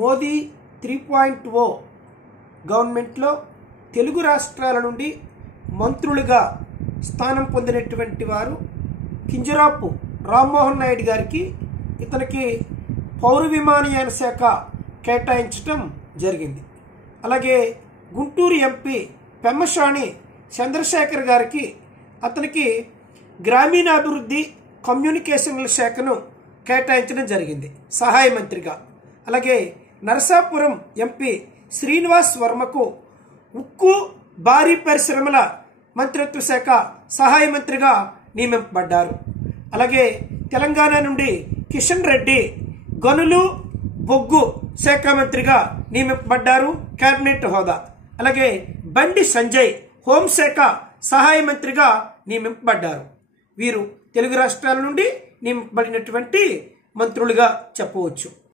మోదీ 3.0 గవర్నమెంట్లో తెలుగు రాష్ట్రాల నుండి మంత్రులుగా స్థానం పొందినటువంటి వారు కింజరాపు రామ్మోహన్ నాయుడు గారికి ఇతనికి పౌర విమానయాన శాఖ కేటాయించడం జరిగింది. అలాగే గుంటూరు ఎంపీ పెమ్మసాని చంద్రశేఖర్ గారికి అతనికి గ్రామీణాభివృద్ధి కమ్యూనికేషన్ల శాఖను కేటాయించడం జరిగింది సహాయ మంత్రిగా. అలాగే నరసాపురం ఎంపీ శ్రీనివాస్ వర్మకు ఉక్కు భారీ పరిశ్రమల మంత్రిత్వ శాఖ సహాయ మంత్రిగా నియమింపబడ్డారు. అలాగే తెలంగాణ నుండి కిషన్ రెడ్డి గనులు బొగ్గు శాఖ మంత్రిగా నియమింపబడ్డారు, కేబినెట్ హోదా. అలాగే బండి సంజయ్ హోంశాఖ సహాయ మంత్రిగా నియమింపబడ్డారు. వీరు తెలుగు రాష్ట్రాల నుండి నియమింపబడినటువంటి మంత్రులుగా చెప్పవచ్చు.